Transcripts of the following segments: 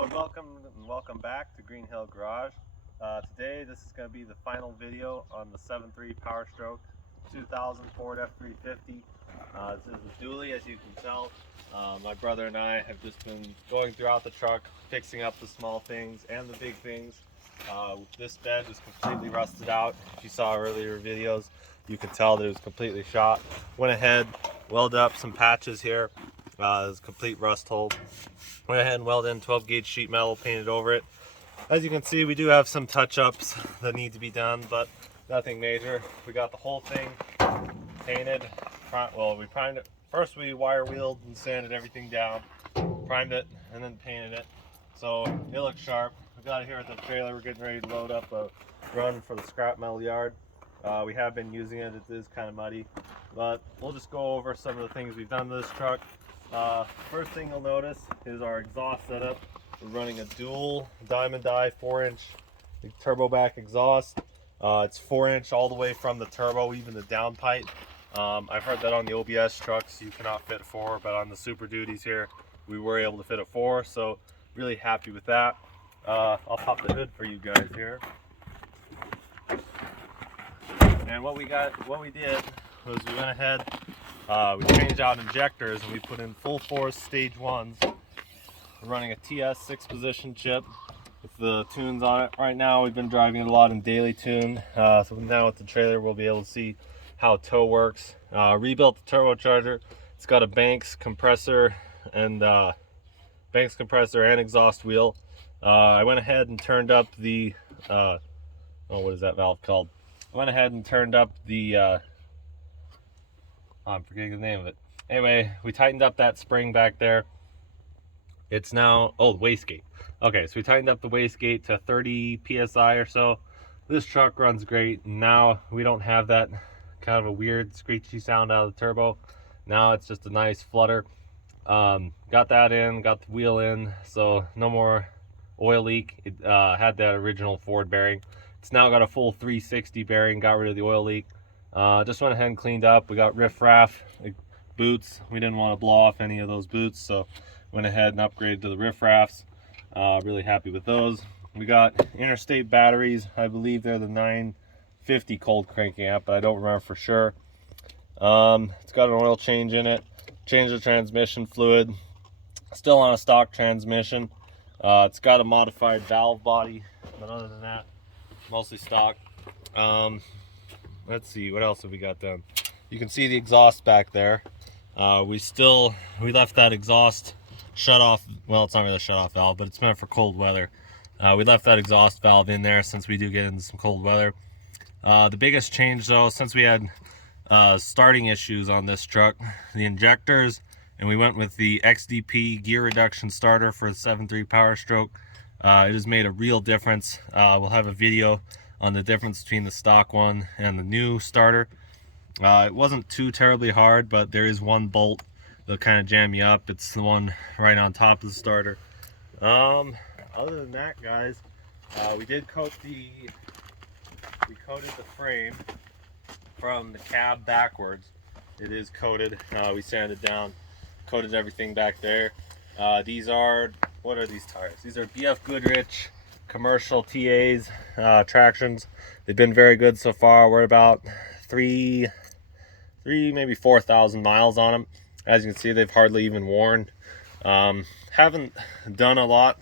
Hello and welcome back to Green Hill Garage. Today this is going to be the final video on the 7.3 Power Stroke 2000 Ford F350. This is a dually, as you can tell. My brother and I have just been going throughout the truck, fixing up the small things and the big things. This bed was completely rusted out. If you saw earlier videos, you could tell that it was completely shot. Went ahead, welded up some patches here. There's a complete rust hole. Went ahead and welded in 12 gauge sheet metal, painted over it. As you can see, we do have some touch-ups that need to be done, but nothing major. We got the whole thing painted. Well, we primed it. First we wire wheeled and sanded everything down, primed it, and then painted it. So it looks sharp. We got it here at the trailer. We're getting ready to load up a run for the scrap metal yard. We have been using it. It is kind of muddy, but we'll just go over some of the things we've done to this truck. First thing you'll notice is our exhaust setup. We're running a dual diamond die 4-inch turbo back exhaust. It's 4-inch all the way from the turbo, even the downpipe. I've heard that on the OBS trucks you cannot fit 4, but on the Super Duties here we were able to fit a 4, so really happy with that. I'll pop the hood for you guys here. And what we did was we went ahead, we changed out injectors and we put in full force stage 1s. We're running a TS 6-position chip with the tunes on it. Right now we've been driving it a lot in daily tune, so now with the trailer we'll be able to see how tow works. Rebuilt the turbocharger. It's got a Banks compressor and exhaust wheel. I went ahead and turned up the what is that valve called? I went ahead and turned up the I'm forgetting the name of it. Anyway, we tightened up that spring back there. It's now, the wastegate. Okay, so we tightened up the wastegate to 30 psi or so. This truck runs great. Now we don't have that kind of a weird screechy sound out of the turbo. Now it's just a nice flutter. Got that in, got the wheel in, so no more oil leak. It had that original Ford bearing. It's now got a full 360 bearing, got rid of the oil leak. Just went ahead and cleaned up. We got riff-raff boots. We didn't want to blow off any of those boots, so went ahead and upgraded to the riff-raffs. Really happy with those. We got interstate batteries. I believe they're the 950 cold cranking amp, but I don't remember for sure. It's got an oil change in it. Changed the transmission fluid. Still on a stock transmission. It's got a modified valve body, but other than that, mostly stock. Let's see, what else have we got done? You can see the exhaust back there. We left that exhaust shut off. Well, it's not really a shut off valve, but it's meant for cold weather. We left that exhaust valve in there since we do get into some cold weather. The biggest change though, since we had starting issues on this truck, the injectors, and we went with the XDP gear reduction starter for the 7.3 Power Stroke. It has made a real difference. We'll have a video on the difference between the stock one and the new starter. It wasn't too terribly hard, but there is one bolt that'll kind of jam you up. It's the one right on top of the starter. Other than that, guys, we coated the frame from the cab backwards. It is coated. We sanded down, coated everything back there. What are these tires? These are BF Goodrich commercial TAs, tractions. They've been very good so far. We're about maybe 4,000 miles on them. As you can see, they've hardly even worn. Haven't done a lot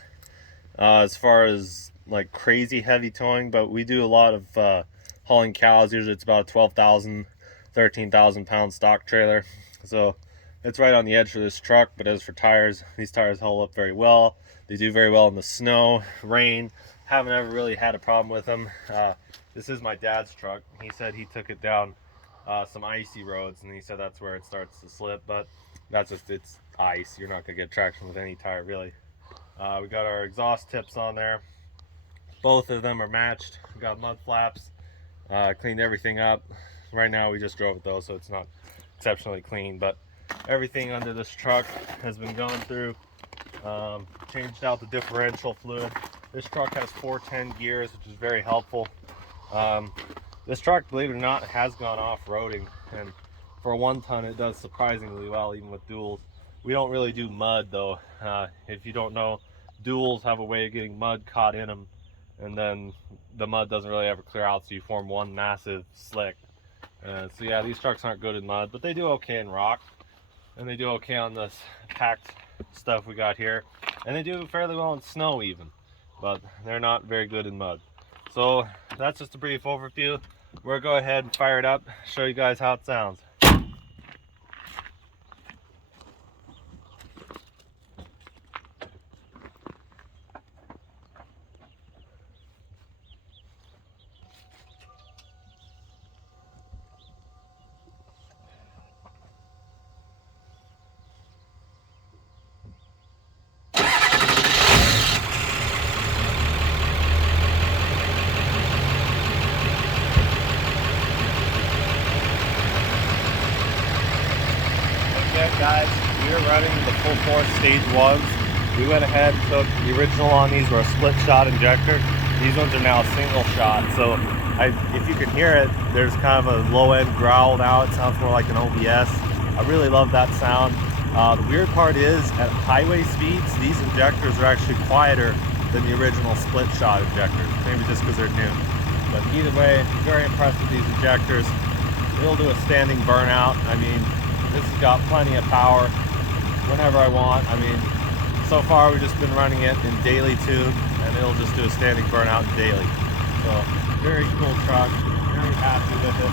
as far as like crazy heavy towing, but we do a lot of hauling cows. Usually it's about a 12,000, 13,000 pound stock trailer. So it's right on the edge for this truck. But as for tires, these tires hold up very well. They do very well in the snow, rain. Haven't ever really had a problem with them. This is my dad's truck. He said he took it down some icy roads, and he said that's where it starts to slip, but that's just, it's ice. You're not gonna get traction with any tire really. We got our exhaust tips on there. Both of them are matched. We got mud flaps. Cleaned everything up. Right now we just drove it though, so it's not exceptionally clean, but everything under this truck has been gone through. Changed out the differential fluid. This truck has 410 gears, which is very helpful. This truck, believe it or not, has gone off-roading, and for a 1-ton it does surprisingly well, even with duals. We don't really do mud though. If you don't know, duals have a way of getting mud caught in them, and then the mud doesn't really ever clear out, so you form one massive slick. So yeah, these trucks aren't good in mud, but they do okay in rock, and they do okay on this packed stuff we got here, and they do fairly well in snow even, but they're not very good in mud. So that's just a brief overview. We'll go ahead and fire it up, show you guys how it sounds. Guys, we are running the full force stage ones. We went ahead and took the original on these were a split shot injector. These ones are now single shot. So if you can hear it, there's kind of a low end growl now. It sounds more like an OBS. I really love that sound. The weird part is at highway speeds, these injectors are actually quieter than the original split shot injectors. Maybe just because they're new. But either way, very impressed with these injectors. It'll do a standing burnout. I mean, this has got plenty of power whenever I want. I mean, so far we've just been running it in daily tune, and it'll just do a standing burnout daily. So, very cool truck, very happy with it.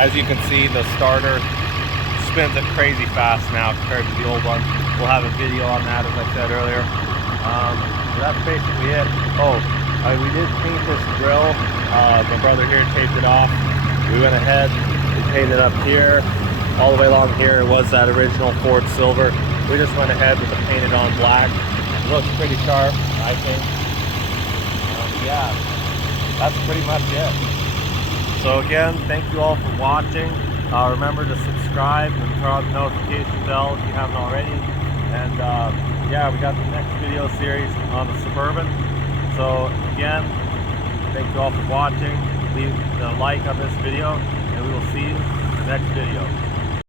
As you can see, the starter spins it crazy fast now compared to the old one. We'll have a video on that, as I said earlier. So that's basically it. Oh, we did paint this grill. My brother here taped it off. We went ahead, we painted up here, all the way along here. It was that original Ford silver. We just went ahead with the painted on black. It looks pretty sharp, I think. Yeah, that's pretty much it. So again, thank you all for watching. Remember to subscribe and turn on the notification bell if you haven't already. And yeah, we got the next video series on the Suburban. So again, thank you all for watching. Leave a like on this video, and we will see you in the next video.